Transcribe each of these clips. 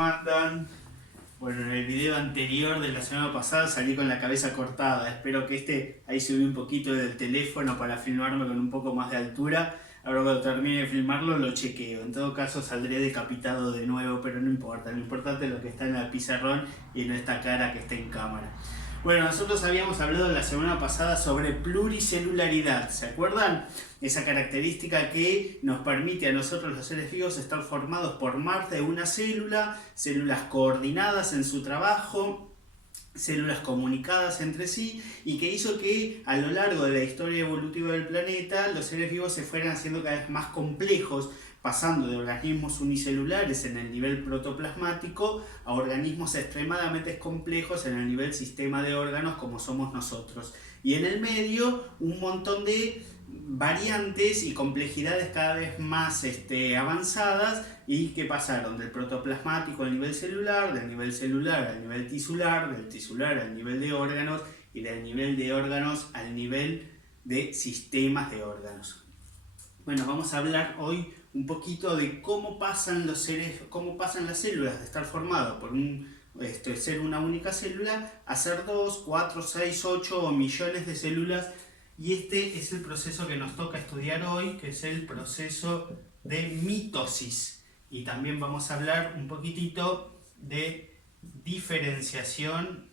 ¿cómo andan? Bueno, en el video anterior de la semana pasada salí con la cabeza cortada. Espero que ahí subí un poquito del teléfono para filmarme con un poco más de altura. Ahora cuando termine de filmarlo lo chequeo. En todo caso saldré decapitado de nuevo, pero no importa. Lo importante es lo que está en el pizarrón y no esta cara que está en cámara. Bueno, nosotros habíamos hablado la semana pasada sobre pluricelularidad, ¿se acuerdan? Esa característica que nos permite a nosotros los seres vivos estar formados por más de una célula, células coordinadas en su trabajo, células comunicadas entre sí, y que hizo que a lo largo de la historia evolutiva del planeta los seres vivos se fueran haciendo cada vez más complejos, pasando de organismos unicelulares en el nivel protoplasmático a organismos extremadamente complejos en el nivel sistema de órganos como somos nosotros. Y en el medio un montón de variantes y complejidades cada vez más avanzadas y que pasaron del protoplasmático al nivel celular, del nivel celular al nivel tisular, del tisular al nivel de órganos y del nivel de órganos al nivel de sistemas de órganos. Bueno, vamos a hablar hoy un poquito de cómo pasan las células de estar formado por ser una única célula a ser 2, 4, 6, 8 o millones de células. Y este es el proceso que nos toca estudiar hoy, que es el proceso de mitosis. Y también vamos a hablar un poquitito de diferenciación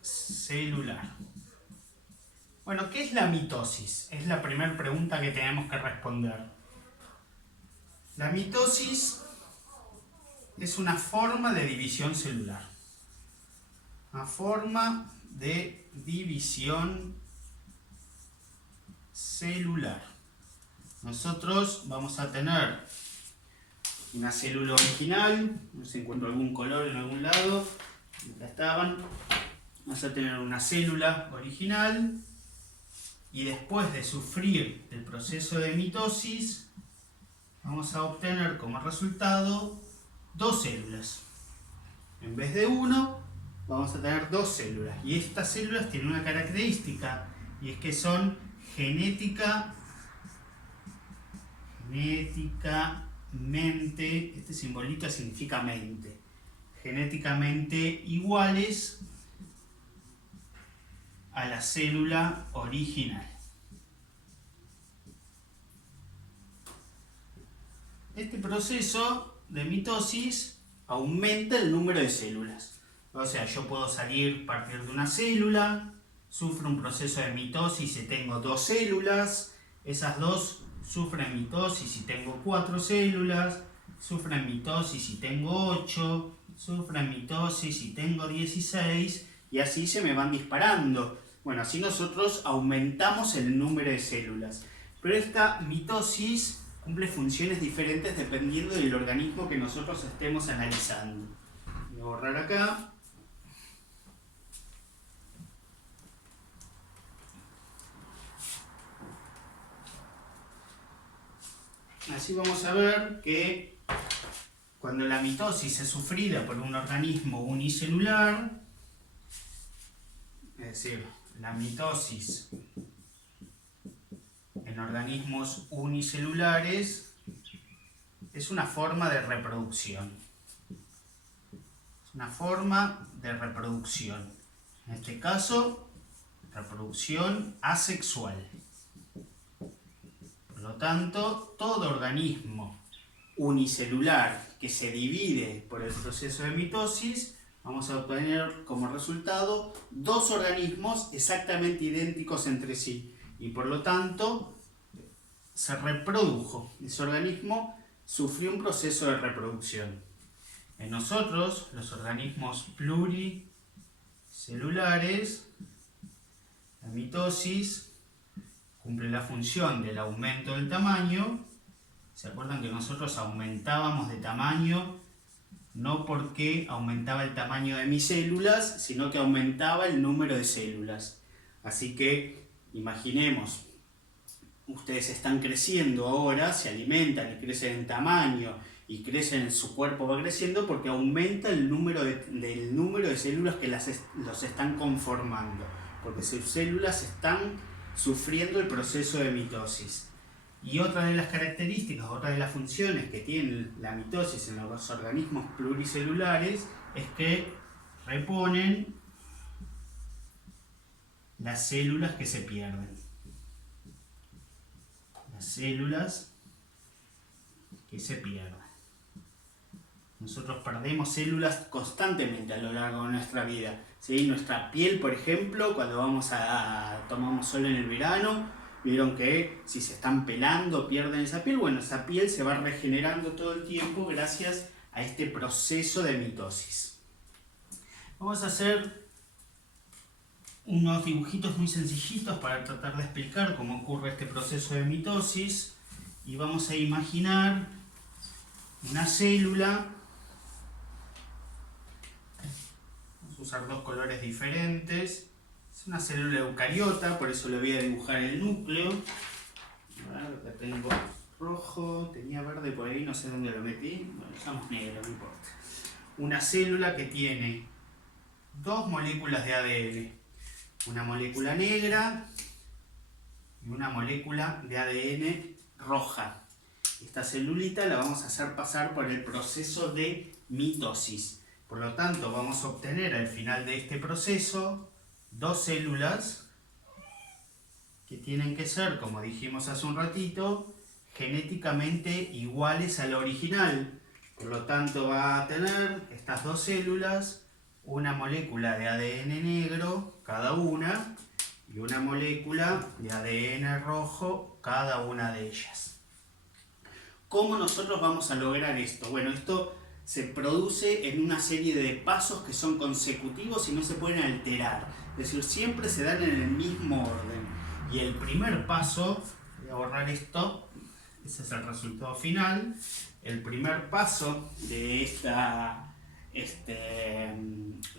celular. Bueno, ¿qué es la mitosis? Es la primera pregunta que tenemos que responder. La mitosis es una forma de división celular. Una forma de división celular. Nosotros vamos a tener una célula original, no sé si encuentro algún color en algún lado, acá estaban. Vamos a tener una célula original y después de sufrir el proceso de mitosis vamos a obtener como resultado dos células. En vez de uno vamos a tener dos células, y estas células tienen una característica, y es que son genéticamente, este simbolito significa mente, genéticamente iguales a la célula original. Este proceso de mitosis aumenta el número de células. O sea, yo puedo partir de una célula, sufro un proceso de mitosis y tengo dos células, esas dos sufren mitosis y tengo 4 células, sufren mitosis y tengo 8, sufren mitosis y tengo 16, y así se me van disparando. Bueno, así nosotros aumentamos el número de células. Pero esta mitosis cumple funciones diferentes dependiendo del organismo que nosotros estemos analizando. Voy a borrar acá. Así vamos a ver que cuando la mitosis es sufrida por un organismo unicelular, es decir, la mitosis en organismos unicelulares es una forma de reproducción. Es una forma de reproducción. En este caso, reproducción asexual. Por lo tanto, todo organismo unicelular que se divide por el proceso de mitosis, vamos a obtener como resultado dos organismos exactamente idénticos entre sí. Y por lo tanto, se reprodujo. Ese organismo sufrió un proceso de reproducción. En nosotros, los organismos pluricelulares, la mitosis cumple la función del aumento del tamaño. ¿Se acuerdan que nosotros aumentábamos de tamaño? No porque aumentaba el tamaño de mis células, sino que aumentaba el número de células. Así que imaginemos, ustedes están creciendo ahora, se alimentan y crecen en tamaño y crecen, su cuerpo va creciendo porque aumenta el número de células que los están conformando, porque sus células están sufriendo el proceso de mitosis. Y otra de las características, otra de las funciones que tiene la mitosis en los organismos pluricelulares es que reponen las células que se pierden. Las células que se pierden. Nosotros perdemos células constantemente a lo largo de nuestra vida, ¿sí? Nuestra piel, por ejemplo, cuando tomamos sol en el verano, vieron que si se están pelando pierden esa piel. Bueno, esa piel se va regenerando todo el tiempo gracias a este proceso de mitosis. Vamos a hacer unos dibujitos muy sencillitos para tratar de explicar cómo ocurre este proceso de mitosis. Y vamos a imaginar una célula. Vamos a usar dos colores diferentes. Es una célula eucariota, por eso le voy a dibujar el núcleo. A ver, acá tengo rojo, tenía verde por ahí, no sé dónde lo metí. Bueno, usamos negro, no importa. Una célula que tiene dos moléculas de ADN. Una molécula negra y una molécula de ADN roja. Esta celulita la vamos a hacer pasar por el proceso de mitosis. Por lo tanto, vamos a obtener al final de este proceso dos células que tienen que ser, como dijimos hace un ratito, genéticamente iguales a la original. Por lo tanto, va a tener estas dos células una molécula de ADN negro cada una y una molécula de ADN rojo cada una de ellas. ¿Cómo nosotros vamos a lograr esto? Bueno, esto se produce en una serie de pasos que son consecutivos y no se pueden alterar. Es decir, siempre se dan en el mismo orden. Y el primer paso, voy a borrar esto, ese es el resultado final. El primer paso de esta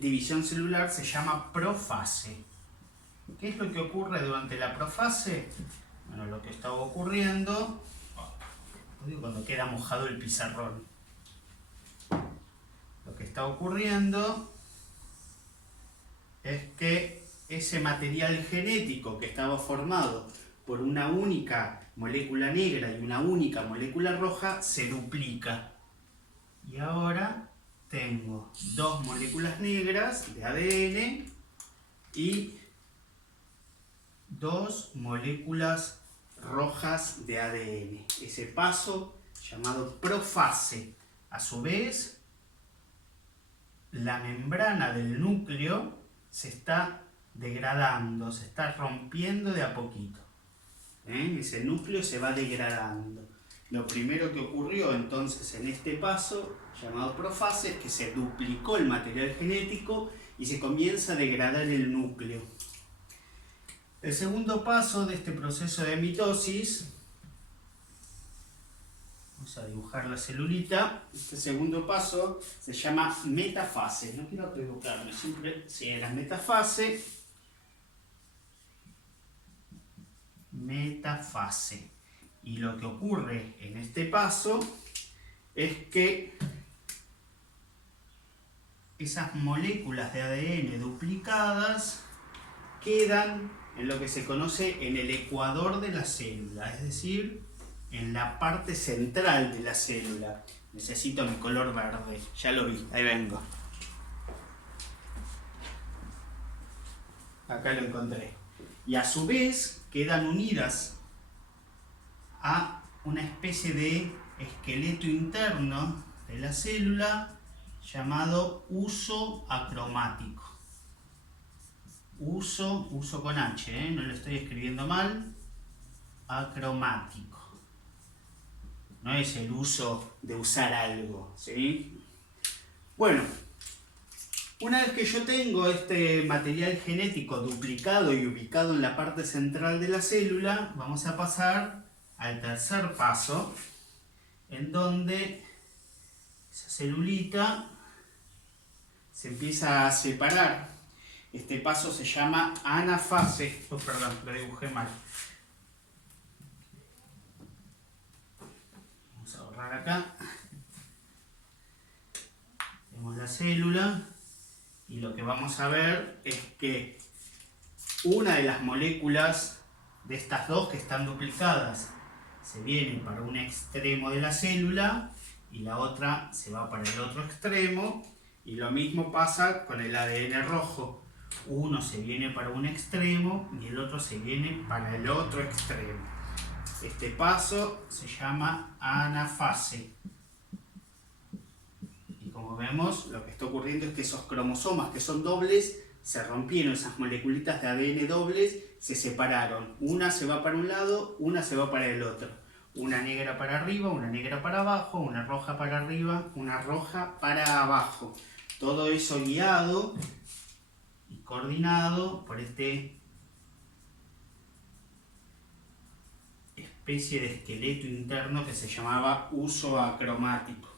división celular se llama profase. ¿Qué es lo que ocurre durante la profase? Bueno, lo que está ocurriendo, cuando queda mojado el pizarrón, lo que está ocurriendo es que ese material genético que estaba formado por una única molécula negra y una única molécula roja se duplica. Y ahora tengo dos moléculas negras de ADN y dos moléculas rojas de ADN. Ese paso llamado profase. A su vez, la membrana del núcleo se está degradando, se está rompiendo de a poquito. Ese núcleo se va degradando. Lo primero que ocurrió entonces en este paso, llamado profase, es que se duplicó el material genético y se comienza a degradar el núcleo. El segundo paso de este proceso de mitosis, vamos a dibujar la celulita, este segundo paso se llama metafase. No quiero equivocarme, siempre sí, la metafase. Metafase. Y lo que ocurre en este paso es que esas moléculas de ADN duplicadas quedan en lo que se conoce en el ecuador de la célula, es decir, en la parte central de la célula. Necesito mi color verde, ya lo vi, ahí vengo. Acá lo encontré. Y a su vez quedan unidas a una especie de esqueleto interno de la célula llamado huso acromático. Uso con H, no lo estoy escribiendo mal. Acromático. No es el uso de usar algo, ¿sí? Bueno, una vez que yo tengo este material genético duplicado y ubicado en la parte central de la célula, vamos a pasar al tercer paso, en donde esa celulita se empieza a separar. Este paso se llama anafase. Oh, perdón, lo dibujé mal. Vamos a borrar acá. Tenemos la célula y lo que vamos a ver es que una de las moléculas de estas dos que están duplicadas se viene para un extremo de la célula y la otra se va para el otro extremo. Y lo mismo pasa con el ADN rojo. Uno se viene para un extremo y el otro se viene para el otro extremo. Este paso se llama anafase. Y como vemos, lo que está ocurriendo es que esos cromosomas que son dobles se rompieron, esas moleculitas de ADN dobles se separaron. Una se va para un lado, una se va para el otro. Una negra para arriba, una negra para abajo, una roja para arriba, una roja para abajo. Todo eso guiado y coordinado por este especie de esqueleto interno que se llamaba uso acromático.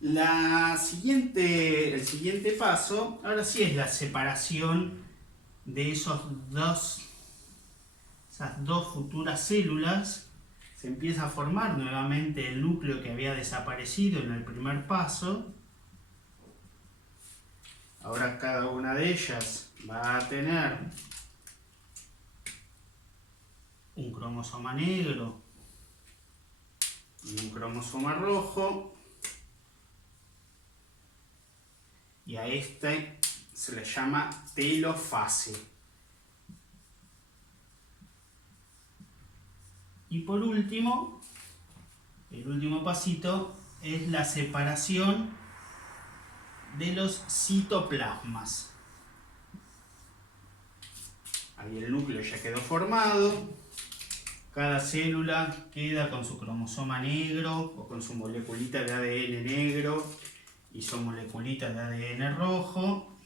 El siguiente paso, ahora sí, es la separación de esas dos futuras células. Se empieza a formar nuevamente el núcleo que había desaparecido en el primer paso. Ahora cada una de ellas va a tener un cromosoma negro y un cromosoma rojo. Y a este se le llama telofase. Y por último, el último pasito es la separación de los citoplasmas. Ahí el núcleo ya quedó formado. Cada célula queda con su cromosoma negro o con su moleculita de ADN negro y su moleculita de ADN rojo.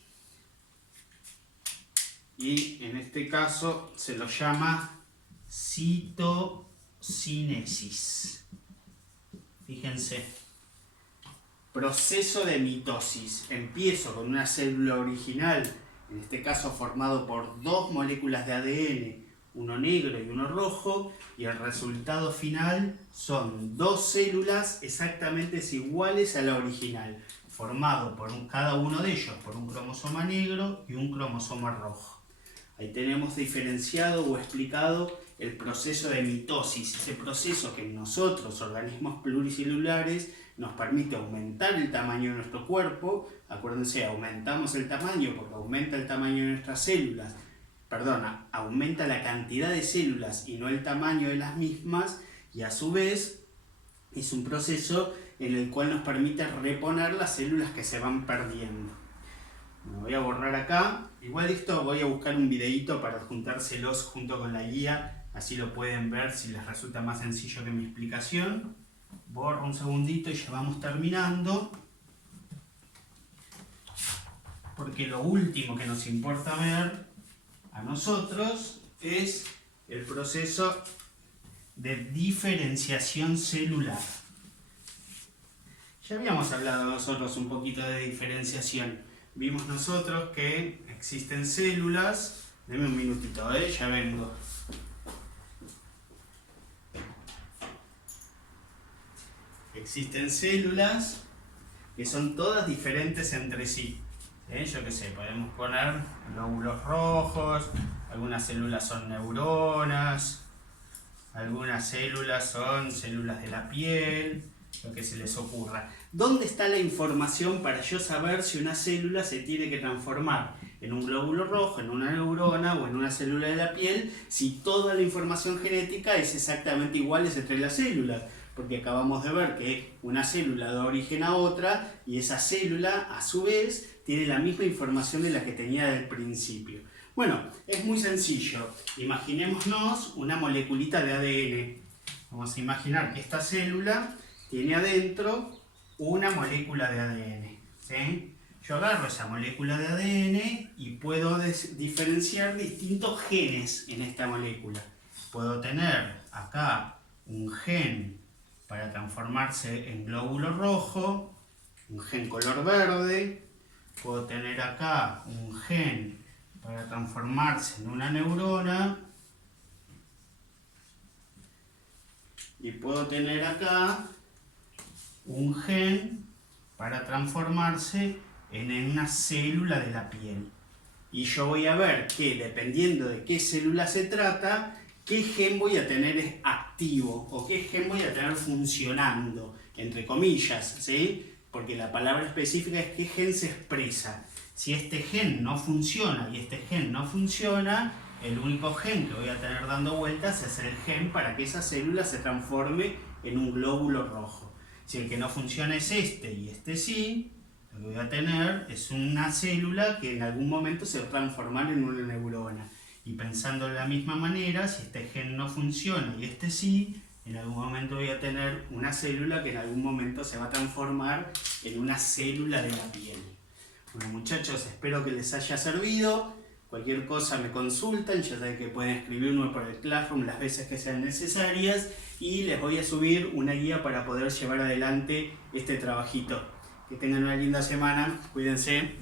Y en este caso se lo llama citocinesis. Fíjense. Proceso de mitosis. Empiezo con una célula original, en este caso formado por dos moléculas de ADN, uno negro y uno rojo, y el resultado final son dos células exactamente iguales a la original, formado por cada uno de ellos por un cromosoma negro y un cromosoma rojo. Ahí tenemos diferenciado o explicado el proceso de mitosis, ese proceso que en nosotros, organismos pluricelulares, nos permite aumentar el tamaño de nuestro cuerpo. Acuérdense, aumentamos el tamaño porque aumenta el tamaño de nuestras células, aumenta la cantidad de células y no el tamaño de las mismas, y a su vez es un proceso en el cual nos permite reponer las células que se van perdiendo. Me voy a borrar acá. Igual esto voy a buscar un videito para juntárselos junto con la guía, así lo pueden ver si les resulta más sencillo que mi explicación. Borro un segundito y ya vamos terminando, porque lo último que nos importa ver a nosotros es el proceso de diferenciación celular. Ya habíamos hablado nosotros un poquito de diferenciación. Vimos nosotros que existen células. Denme un minutito, ya vengo. Existen células que son todas diferentes entre sí. Yo qué sé, podemos poner glóbulos rojos, algunas células son neuronas, algunas células son células de la piel, lo que se les ocurra. ¿Dónde está la información para yo saber si una célula se tiene que transformar en un glóbulo rojo, en una neurona o en una célula de la piel, si toda la información genética es exactamente igual entre las células? Porque acabamos de ver que una célula da origen a otra y esa célula a su vez tiene la misma información de la que tenía del principio. Bueno, es muy sencillo. Imaginémonos una moleculita de ADN. Vamos a imaginar que esta célula tiene adentro una molécula de ADN. ¿Sí? Yo agarro esa molécula de ADN y puedo diferenciar distintos genes en esta molécula. Puedo tener acá un gen para transformarse en glóbulo rojo, un gen color verde. Puedo tener acá un gen para transformarse en una neurona. Y puedo tener acá un gen para transformarse en una célula de la piel. y yo voy a ver que dependiendo de qué célula se trata, qué gen voy a tener activo o qué gen voy a tener funcionando, entre comillas, ¿sí? Porque la palabra específica es qué gen se expresa. Si este gen no funciona y este gen no funciona, el único gen que voy a tener dando vueltas es el gen para que esa célula se transforme en un glóbulo rojo. Si el que no funciona es este y este sí, lo que voy a tener es una célula que en algún momento se va a transformar en una neurona. Y pensando de la misma manera, si este gen no funciona y este sí, en algún momento voy a tener una célula que en algún momento se va a transformar en una célula de la piel. Bueno, muchachos, espero que les haya servido. Cualquier cosa me consultan, ya saben que pueden escribirme por el Classroom las veces que sean necesarias y les voy a subir una guía para poder llevar adelante este trabajito. Que tengan una linda semana, cuídense.